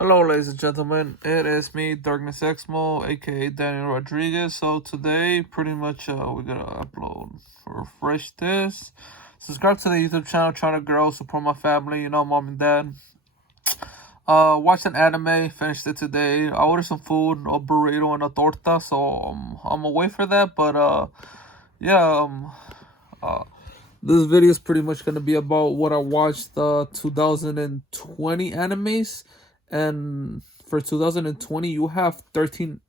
Hello, ladies and gentlemen. It is me, DarknessXmo, aka Daniel Rodriguez. So today, pretty much, we're gonna upload, refresh this, subscribe to the YouTube channel, trying to grow, support my family, mom and dad. Watched an anime, finished it today. I ordered some food, a burrito and a torta, so I'm away for that. But yeah, uh, this video is pretty much gonna be about what I watched 2020 animes, and for 2020 you have thirteen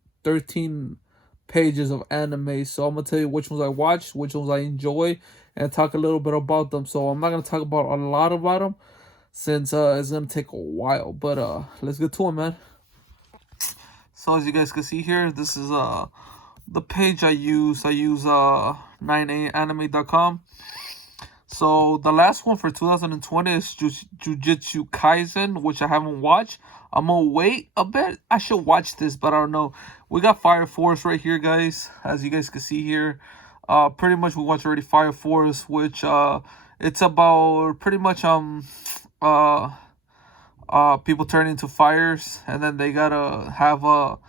pages of anime. So I'm gonna tell you which ones I watched, which ones I enjoy, and talk a little bit about them. So I'm not gonna talk about a lot about them since it's gonna take a while. But let's get to it, man. So as you guys can see here, this is the page I use. I use 9aanime.com. So the last one for 2020 is Jujutsu Kaisen, which I haven't watched. I'm gonna wait a bit. I should watch this, but I don't know. We got Fire Force right here, guys. As you guys can see here, pretty much we watched already Fire Force, which it's about pretty much people turn into fires, and then they gotta have a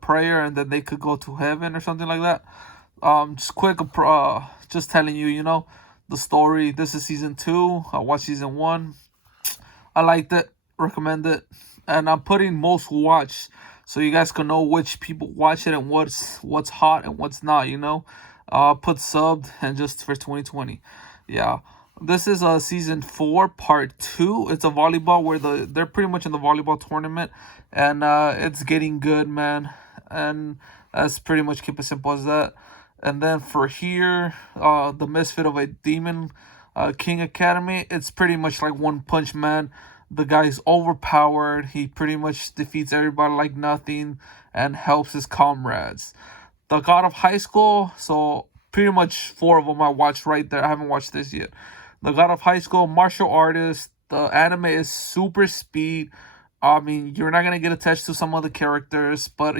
prayer, and then they could go to heaven or something like that. Just quick, just telling you, the story. This is season 2. I watched season 1. I liked it, recommend it, and I'm putting most watched so you guys can know which people watch it and what's hot and what's not. Put subbed and just for 2020. Yeah. This is season 4, part 2. It's a volleyball where they're pretty much in the volleyball tournament, and it's getting good, man. And that's pretty much keep it simple as that. And then for here, the Misfit of a Demon King Academy, it's pretty much like One Punch Man. The guy's overpowered. He pretty much defeats everybody like nothing and helps his comrades. The God of High School, so pretty much 4 of them I watched right there. I haven't watched this yet. The God of High School, martial artist. The anime is super speed. I mean, you're not gonna get attached to some other characters, but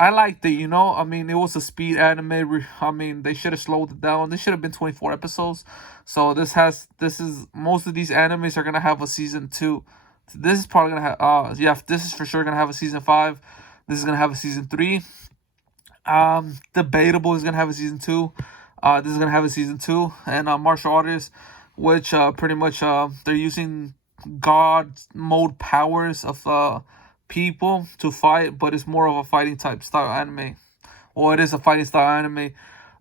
I liked it, I mean, it was a speed anime. I mean, they should have slowed it down. This should have been 24 episodes. So this is most of these animes are gonna have a season 2. This is probably gonna have this is for sure gonna have a season 5. This is gonna have a season 3. Debatable is gonna have a season 2. This is gonna have a season 2, and martial artists, which pretty much they're using god mode powers of people to fight, but it's more of a fighting type style anime, or it is a fighting style anime.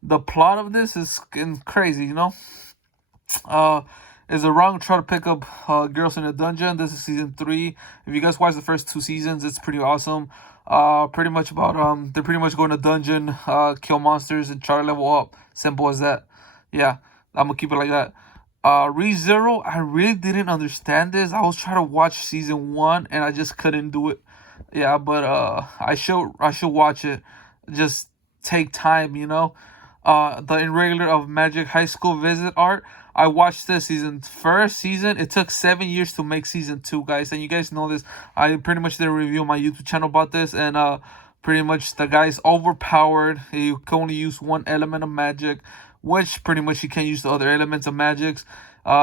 The plot of this is crazy, uh is a wrong try to pick up girls in a dungeon. This is season 3. If you guys watch the first 2 seasons, it's pretty awesome. Pretty much about they're pretty much going to dungeon, kill monsters and try to level up. Simple as that. Yeah, I'm gonna keep it like that. ReZero, I really didn't understand this. I was trying to watch season 1 and I just couldn't do it. Yeah, but I should watch it. Just take time, the irregular of Magic High School Visit art. I watched this first season. It took 7 years to make season 2, guys, and you guys know this. I pretty much did a review on my YouTube channel about this, and pretty much the guy's overpowered. He can only use one element of magic, which pretty much he can't use the other elements of magics.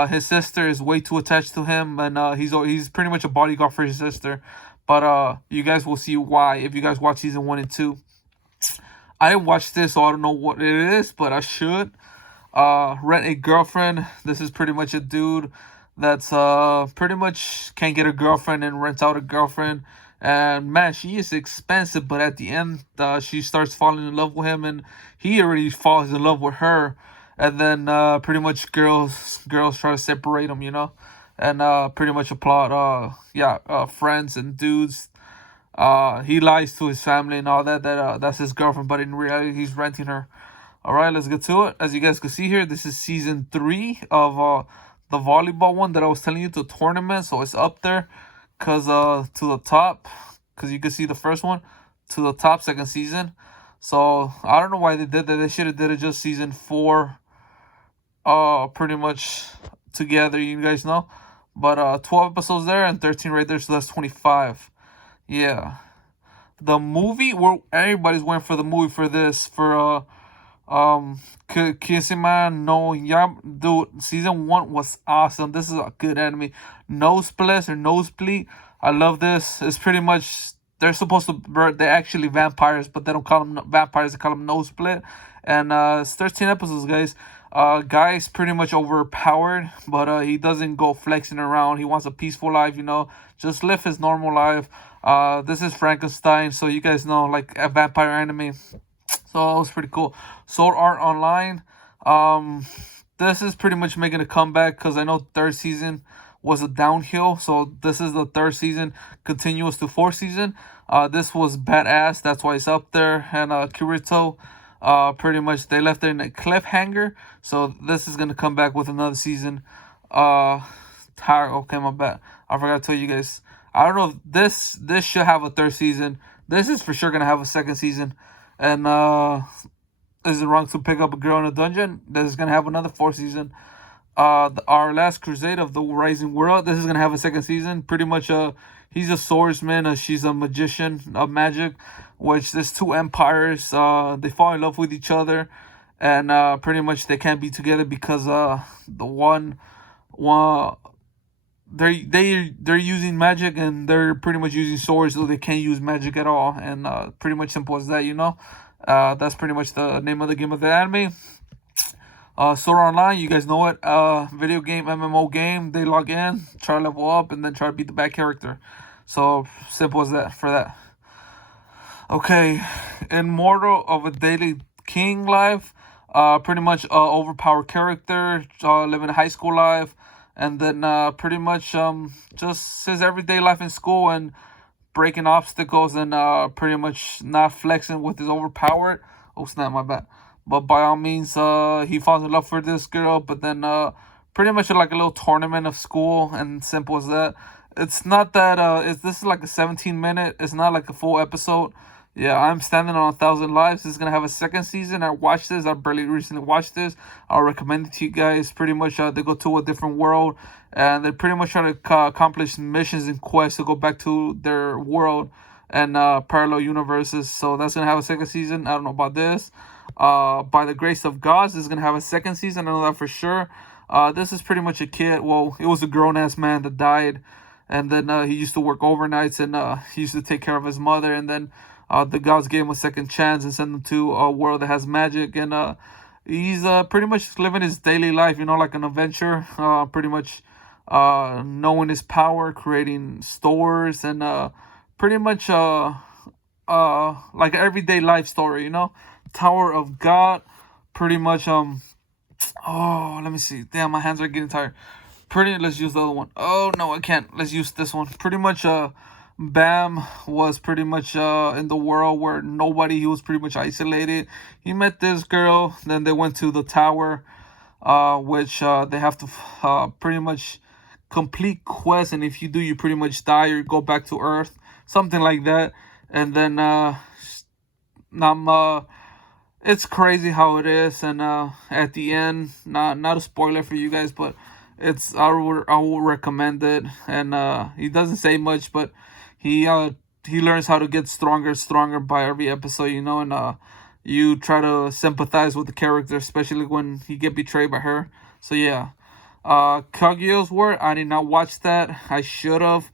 His sister is way too attached to him, and he's pretty much a bodyguard for his sister. But you guys will see why if you guys watch season 1 and 2. I didn't watch this, so I don't know what it is, but I should. Rent a girlfriend. This is pretty much a dude that's pretty much can't get a girlfriend and rents out a girlfriend. And man, she is expensive, but at the end, she starts falling in love with him, and he already falls in love with her. And then pretty much girls try to separate them, and pretty much a plot. Friends and dudes. He lies to his family and all that. That's his girlfriend, but in reality, he's renting her. All right, let's get to it. As you guys can see here, this is season 3 of the volleyball one that I was telling you, the tournament. So it's up there, cause to the top, cause you can see the first one to the top, second season. So I don't know why they did that. They should have did it just season 4, pretty much together. You guys know, but 12 episodes there and 13 right there, so that's 25. Yeah, the movie, where everybody's waiting for the movie for this, for Kisima no Yam, dude. Season 1 was awesome. This is a good anime. Nosebleed or Nosebleed. I love this. It's pretty much they're supposed to. They're actually vampires, but they don't call them vampires. They call them Nosebleed. And it's 13 episodes, guys. Guy's pretty much overpowered, but he doesn't go flexing around. He wants a peaceful life, just live his normal life. This is Frankenstein, so you guys know, like a vampire anime. So it was pretty cool. Sword Art Online. This is pretty much making a comeback because I know third season was a downhill. So this is the third season, continuous to fourth season. This was badass. That's why it's up there. And Kirito, pretty much they left it in a cliffhanger. So this is gonna come back with another season. Okay, my bad. I forgot to tell you guys. I don't know if this should have a third season. This is for sure gonna have a second season. And is it wrong to pick up a girl in a dungeon? This is gonna have another fourth season. Our Last Crusade of the Rising World. This is gonna have a second season. Pretty much, he's a swordsman. She's a magician of magic. Which there's two empires. They fall in love with each other, and pretty much they can't be together because the one they're using magic and they're pretty much using swords, so they can't use magic at all. And pretty much simple as that. That's pretty much the name of the game of the anime. Sword Art Online, you guys know it. Video game, MMO game. They log in, try to level up, and then try to beat the bad character. So simple as that for that. Okay, Immortal of a Daily King life. Pretty much overpowered character, living a high school life, and then pretty much just his everyday life in school and breaking obstacles and pretty much not flexing with his overpowered. Oh snap, my bad. But by all means, he falls in love for this girl, but then pretty much like a little tournament of school, and simple as that. It's not that this is like a 17-minute. It's not like a full episode. Yeah, I'm standing on 1,000 lives. This is gonna have a second season. I watched this. I barely recently watched this. I'll recommend it to you guys. Pretty much, they go to a different world, and they pretty much try to accomplish missions and quests to go back to their world and parallel universes. So that's gonna have a second season. I don't know about this. By the grace of God, this is gonna have a second season. I know that for sure. This is pretty much a kid. Well, it was a grown ass man that died, and then he used to work overnights, and he used to take care of his mother, and then the gods gave him a second chance and sent him to a world that has magic, and he's pretty much living his daily life, like an adventure. Pretty much knowing his power, creating stores, and pretty much like an everyday life story. Tower of God. Pretty much oh, let me see. Damn, my hands are getting tired. Let's use the other one. Oh no, I can't. Let's use this one. Pretty much Bam was pretty much in the world where nobody, he was pretty much isolated. He met this girl, then they went to the tower, which they have to pretty much complete quest, and if you do, you pretty much die or go back to Earth, something like that. And then it's crazy how it is, and at the end, not a spoiler for you guys, but I will recommend it. And he doesn't say much, but he learns how to get stronger and stronger by every episode, and you try to sympathize with the character, especially when he get betrayed by her. So yeah. Kaguya's War, I did not watch that. I should have.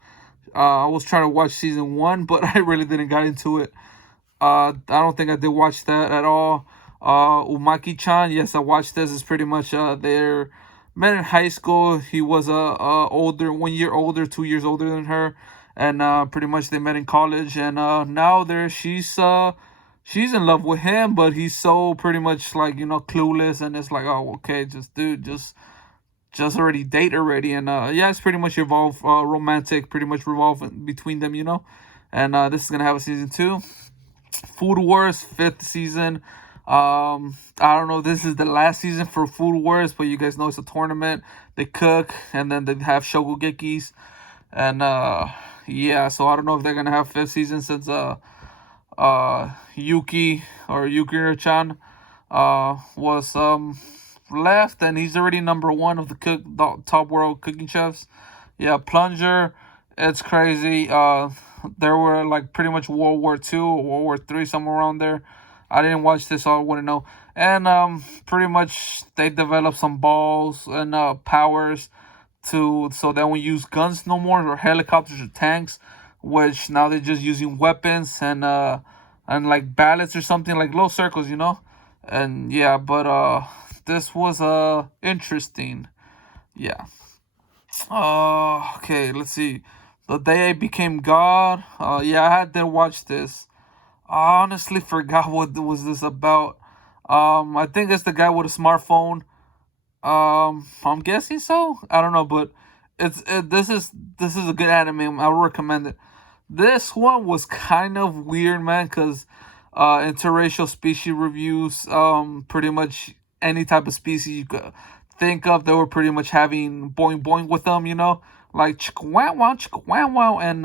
I was trying to watch season 1, but I really didn't get into it. I don't think I did watch that at all. Umaki-chan, yes, I watched this. It's pretty much they're met in high school. He was older, 1 year older, 2 years older than her, and pretty much they met in college. And now she's in love with him, but he's so pretty much like clueless, and it's like, oh, okay, just already date already. And yeah, it's pretty much romantic, pretty much revolving between them, and this is gonna have a season 2. Food Wars 5th season. I don't know if this is the last season for Food Wars, but you guys know it's a tournament. They cook, and then they have shogugekis, and yeah, so I don't know if they're gonna have 5th season, since Yuki-chan was left, and he's already number 1 of the top world cooking chefs. Yeah, Plunger, it's crazy. There were like pretty much World War II, World War III, somewhere around there. I didn't watch this, so I wouldn't know. And pretty much they developed some balls and powers to so they won't use guns no more or helicopters or tanks, which now they're just using weapons and like ballots or something like little circles, you know. And yeah, but this was interesting. Yeah. Okay, let's see. The Day I Became God. Yeah, I had to watch this. I honestly forgot what was this about. I think it's the guy with a smartphone. I'm guessing so. I don't know, but this is a good anime. I would recommend it. This one was kind of weird, man, because interracial species reviews, pretty much any type of species you could think of, they were pretty much having boing boing with them, you know, like chicka wow wow, and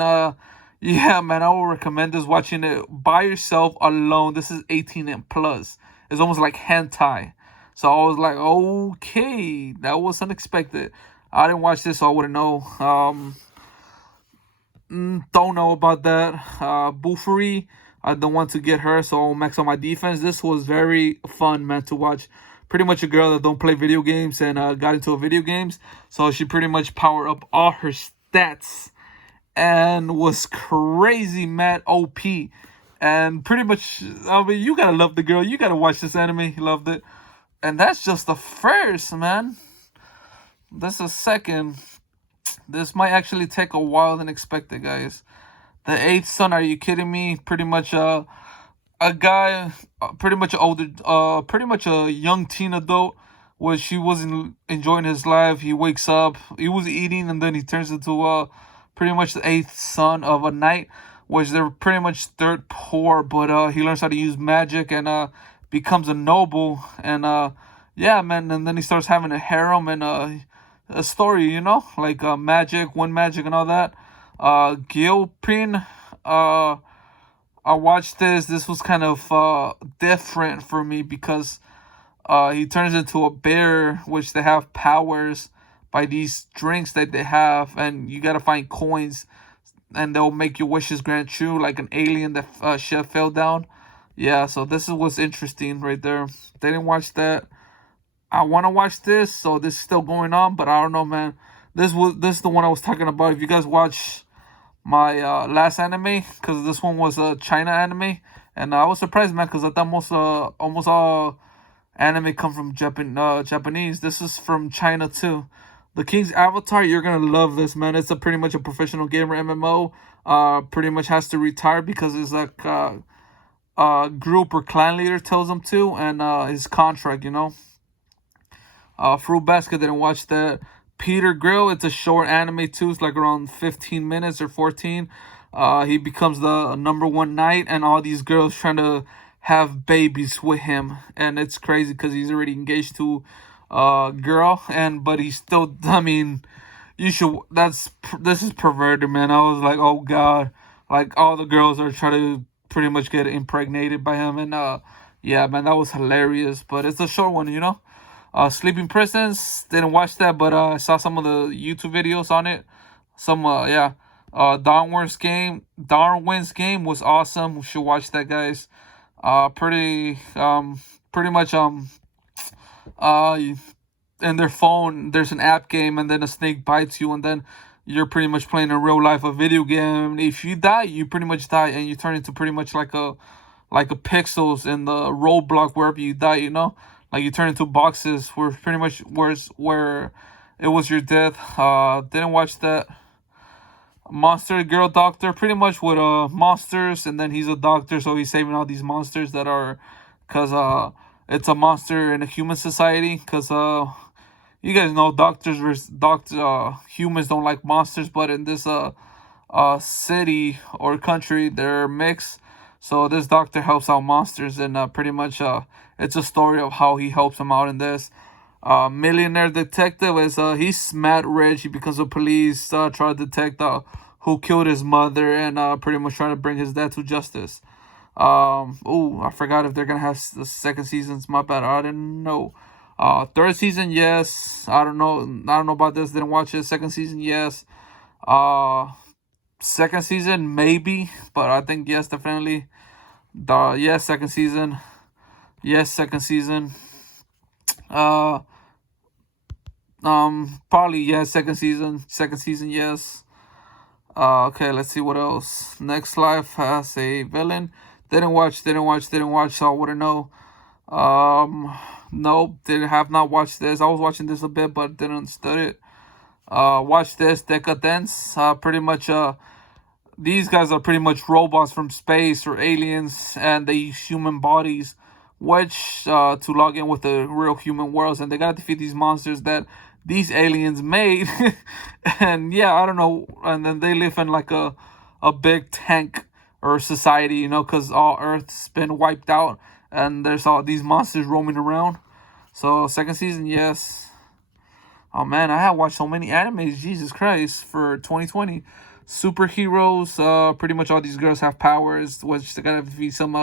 yeah, man, I would recommend this watching it by yourself alone. This is 18 and plus. It's almost like hentai. So I was like, okay, that was unexpected. I didn't watch this, so I wouldn't know. Don't know about that. Buffery, I don't want to get her, so I'll max on my defense. This was very fun, man, to watch. Pretty much a girl that don't play video games and got into video games, so she pretty much powered up all her stats and was crazy mad OP. And pretty much, I mean, you gotta love the girl. You gotta watch this anime. Loved it. And that's just the first, man. That's the second. This might actually take a while than expected, guys. The eighth son, are you kidding me? Pretty much a guy, pretty much older, pretty much a young teen adult, which he wasn't enjoying his life. He wakes up, he was eating, and then he turns into pretty much the eighth son of a knight, which they're pretty much dirt poor, but he learns how to use magic and becomes a noble, and yeah, man, and then he starts having a harem and a story, you know, like magic, one magic, and all that. Gilpin, I watched this. This was kind of different for me because he turns into a bear, which they have powers by these drinks that they have, and you gotta find coins, and they'll make your wishes grant true, like an alien that ship fell down. Yeah, so this is what's interesting right there. Didn't watch that. I want to watch this, so this is still going on, but I don't know, man. This is the one I was talking about. If you guys watch my last anime, because this one was a China anime, and I was surprised, man, because I thought almost all anime come from Japanese. This is from China too. The King's Avatar, you're gonna love this, man. It's a pretty much a professional gamer MMO. Pretty much has to retire because it's like group or clan leader tells him to, and his contract, you know. Fruit Basket, didn't watch that. Peter Grill, it's a short anime too. It's like around 15 minutes or 14. He becomes the number one knight, and all these girls trying to have babies with him, and it's crazy because he's already engaged to a girl, but he's still. I mean, you should. This is perverted, man. I was like, oh god, like all the girls are trying to pretty much get impregnated by him, and yeah, man, that was hilarious. But it's a short one, you know. Sleeping Prisons, didn't watch that, but I saw some of the YouTube videos on it. Yeah. Darwin's game was awesome. We should watch that, guys. Pretty much in their phone there's an app game, and then a snake bites you, and then you're pretty much playing in real life a video game. If you die, you pretty much die, and you turn into pretty much like a pixels in the roadblock wherever you die, you know. Like you turn into boxes where pretty much where it was your death. Didn't watch that. Monster Girl Doctor, pretty much with monsters, and then he's a doctor, so he's saving all these monsters that are, cause it's a monster in a human society. Cause you guys know humans don't like monsters, but in this city or country they're mixed. So this doctor helps out monsters, and pretty much it's a story of how he helps them out in this. Millionaire Detective is he's mad rich. He becomes a police, try to detect who killed his mother, and pretty much trying to bring his dad to justice. I forgot if they're gonna have the second seasons. My bad, I didn't know. Third season, yes. I don't know about this. Didn't watch it. Second season, yes. Second season, maybe, but I think yes, definitely. Second season. Yes, second season. Uh, Probably yes, second season. Second season, yes. Okay, let's see what else. Next Life has a villain. Didn't watch, so I wouldn't know. Nope, didn't have not watched this. I was watching this a bit, but didn't study it. Watch this, Decadence. Pretty much, these guys are pretty much robots from space or aliens, and they use human bodies, which to log in with the real human worlds, and they gotta defeat these monsters that these aliens made. And yeah, I don't know. And then they live in like a big tank or society, because all Earth's been wiped out, and there's all these monsters roaming around. So second season, yes. Oh man, I have watched so many animes. Jesus Christ, for 2020, superheroes. Pretty much all these girls have powers, which they gotta be some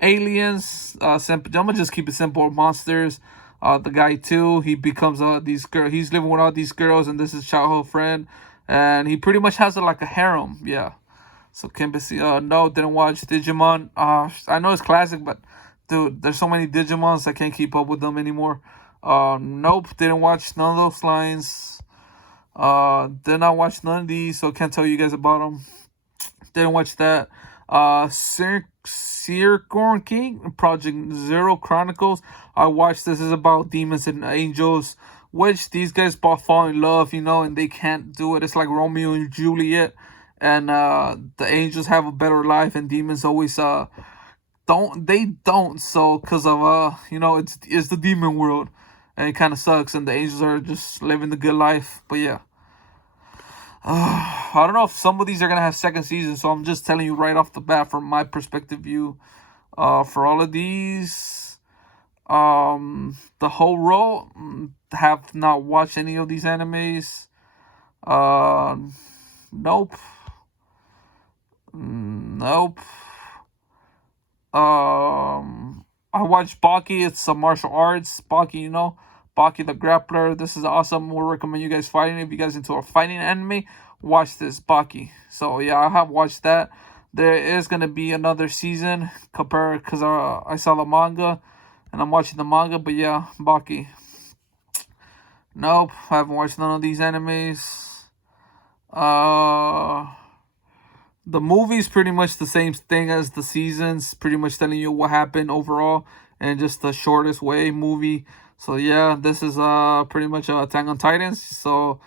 aliens. I'm gonna just keep it simple. Monsters. The guy too. He becomes these girl. He's living with all these girls, and this is childhood friend, and he pretty much has like a harem. Yeah. So can't be see. No, didn't watch Digimon. I know it's classic, but dude, there's so many Digimons I can't keep up with them anymore. Nope, didn't watch none of those lines. Did not watch none of these, so can't tell you guys about them. Didn't watch that. Circorn King Project Zero Chronicles. I watched this. Is about demons and angels, which these guys both fall in love, and they can't do it. It's like Romeo and Juliet, and the angels have a better life, and demons always don't. So because of it's the demon world, and it kind of sucks, and the angels are just living the good life. But yeah. I don't know if some of these are gonna have second season, so I'm just telling you right off the bat from my perspective view. For all of these, the whole row have not watched any of these animes. Nope, nope. I watched Baki. It's a martial arts. Baki, Baki the Grappler. This is awesome. We'll recommend you guys fighting. If you guys into a fighting anime, watch this Baki. So yeah, I have watched that. There is gonna be another season because I saw the manga, and I'm watching the manga. But yeah, Baki. Nope, I haven't watched none of these animes. The movie's pretty much the same thing as the seasons. Pretty much telling you what happened overall, and just the shortest way movie. So yeah, this is pretty much Attack on Titans. So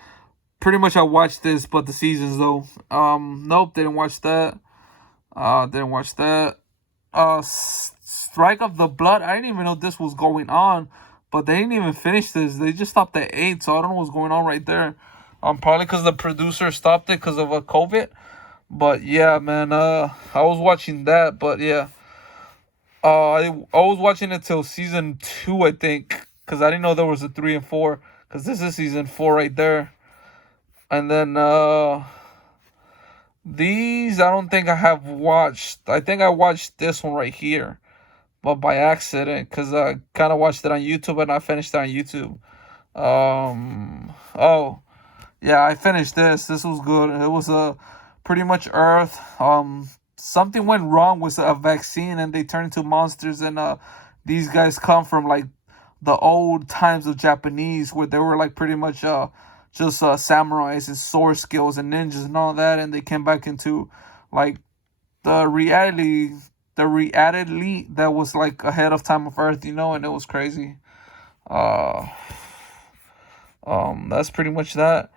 pretty much I watched this, but the seasons though. Nope, didn't watch that. Didn't watch that. Strike of the Blood. I didn't even know this was going on, but they didn't even finish this. They just stopped at 8, so I don't know what's going on right there. Probably because the producer stopped it because of COVID. But yeah, man. I was watching that, but yeah. I was watching it till season 2, I think, because I didn't know there was a 3 and 4. Because this is season 4 right there. And then these I don't think I have watched. I think I watched this one right here, but by accident, because I kind of watched it on YouTube and I finished it on YouTube. Oh yeah, I finished this. This was good. It was pretty much Earth. Something went wrong with a vaccine, and they turned into monsters. And these guys come from like the old times of Japanese, where they were like pretty much just samurais and sword skills and ninjas and all that, and they came back into like the reality that was like ahead of time of Earth, and it was crazy. That's pretty much that.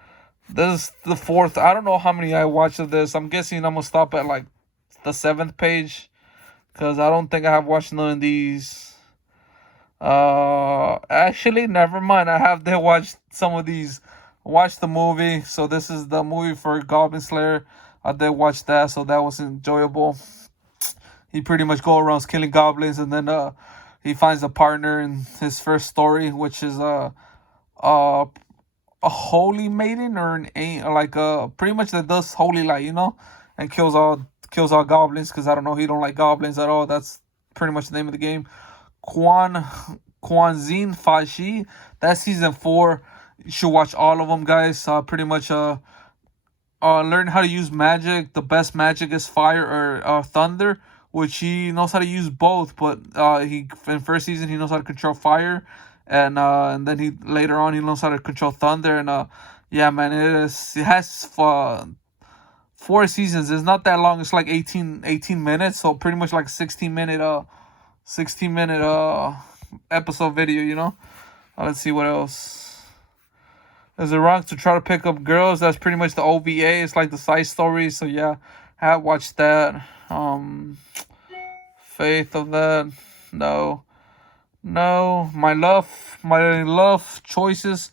This is the 4th. I don't know how many I watched of this. I'm guessing I'm gonna stop at like the 7th page, because I don't think I have watched none of these. Actually, never mind. I have to watch some of these. Watch the movie. So this is the movie for Goblin Slayer. I did watch that, so that was enjoyable. He pretty much go around killing goblins, and then he finds a partner in his first story, which is a holy maiden, or like pretty much that does holy light, and kills all goblins, because I don't know, he don't like goblins at all. That's pretty much the name of the game. Kwanzin Fashi. That's season 4. You should watch all of them, guys. Pretty much learn how to use magic. The best magic is fire or thunder, which he knows how to use both. But he in first season he knows how to control fire, and then he later on he knows how to control thunder. And yeah, man, it has 4 seasons. It's not that long. It's like 18 minutes, so pretty much like 16 minute episode video. Let's see what else. Is it wrong to try to pick up girls? That's pretty much the OVA. It's like the side story. So yeah, I have watched that. Faith of that. No. My love choices.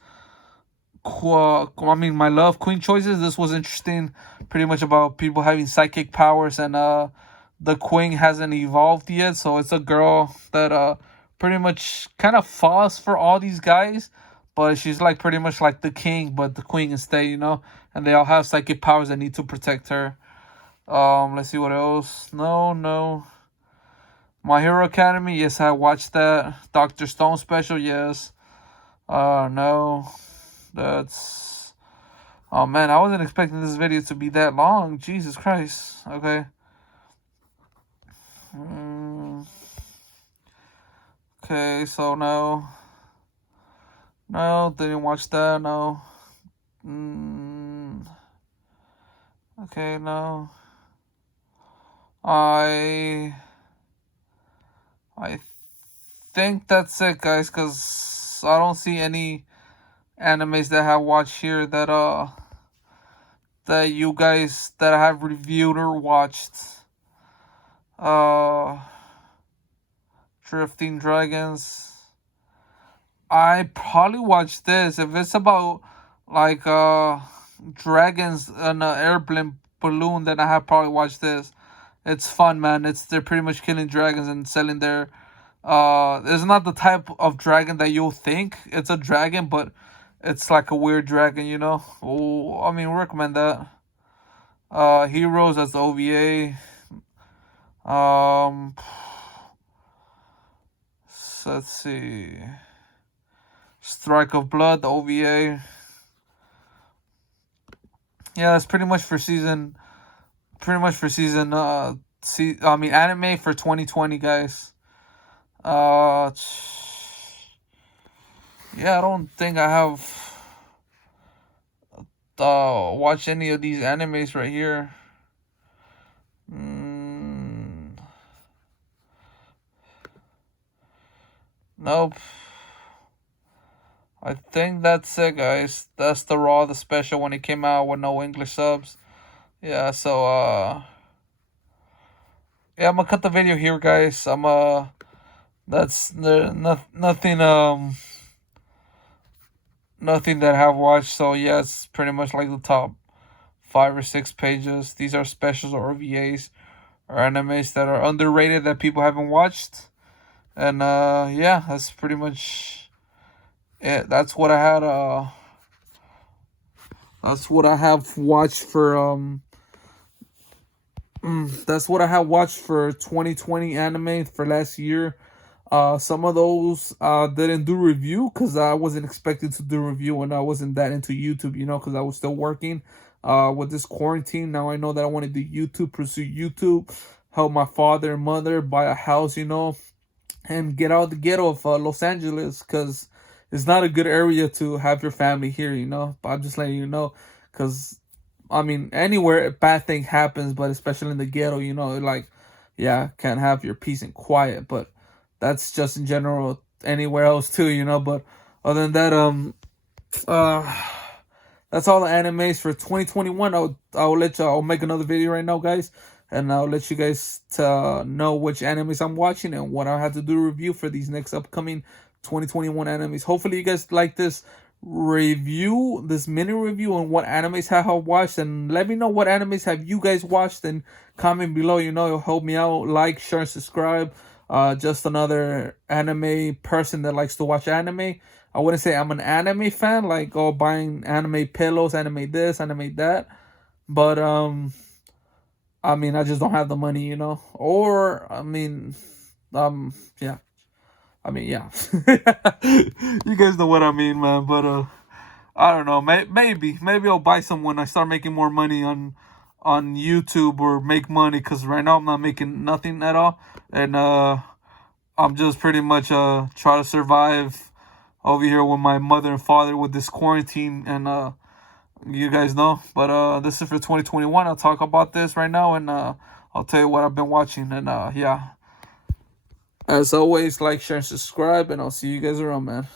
My love queen choices. This was interesting. Pretty much about people having psychic powers, and the queen hasn't evolved yet. So it's a girl that pretty much kind of falls for all these guys. But she's like pretty much like the king, but the queen instead, and they all have psychic powers that need to protect her. Let's see what else. No. My Hero Academy, yes, I watched that. Dr. Stone special, yes. No. That's... Oh man, I wasn't expecting this video to be that long. Jesus Christ. Okay. Okay, so no. No, didn't watch that. No. Okay, no. I think that's it, guys, because I don't see any animes that I have watched here that you guys that I have reviewed or watched. Drifting Dragons. I probably watch this if it's about like dragons in an airplane balloon. Then I have probably watched this. It's fun, man. They're pretty much killing dragons and selling their. It's not the type of dragon that you'll think it's a dragon, but it's like a weird dragon, Oh, I mean, recommend that. Heroes, that's the OVA. So let's see. Strike of Blood, the OVA. Yeah, that's pretty much for season. Anime for 2020, guys. Yeah, I don't think I have watched any of these animes right here. Nope. I think that's it, guys. That's the special when it came out with no English subs. Yeah, so yeah, I'm gonna cut the video here, guys. That's nothing nothing that I have watched. So yeah, it's pretty much like the top 5 or 6 pages. These are specials or OVAs or animes that are underrated that people haven't watched. And yeah, that's pretty much it. That's what I had that's what I have watched for that's what I have watched for 2020 anime for last year. Some of those didn't do review because I wasn't expected to do review, and I wasn't that into YouTube, because I was still working with this quarantine. Now I know that I want to do YouTube, pursue YouTube, help my father and mother buy a house, and get out of the ghetto of Los Angeles, because it's not a good area to have your family here, But I'm just letting you know, because I mean, anywhere a bad thing happens, but especially in the ghetto, like, yeah, can't have your peace and quiet. But that's just in general anywhere else too, But other than that, that's all the animes for 2021. I'll make another video right now, guys, and I'll let you guys know which animes I'm watching and what I have to do review for these next upcoming 2021 animes. Hopefully you guys like this mini review on what animes I have watched, and let me know what animes have you guys watched, and comment below. It'll help me out. Like, share, and subscribe. Just another anime person that likes to watch anime. I wouldn't say I'm an anime fan, like buying anime pillows, anime this, anime that, but I mean, I just don't have the money, or yeah. I mean, yeah. You guys know what I mean, man. But I don't know. Maybe I'll buy some when I start making more money on on YouTube or make money, because right now I'm not making nothing at all, and I'm just pretty much trying to survive over here with my mother and father with this quarantine, and you guys know. But this is for 2021. I'll talk about this right now, and I'll tell you what I've been watching, and yeah. As always, like, share, and subscribe, and I'll see you guys around, man.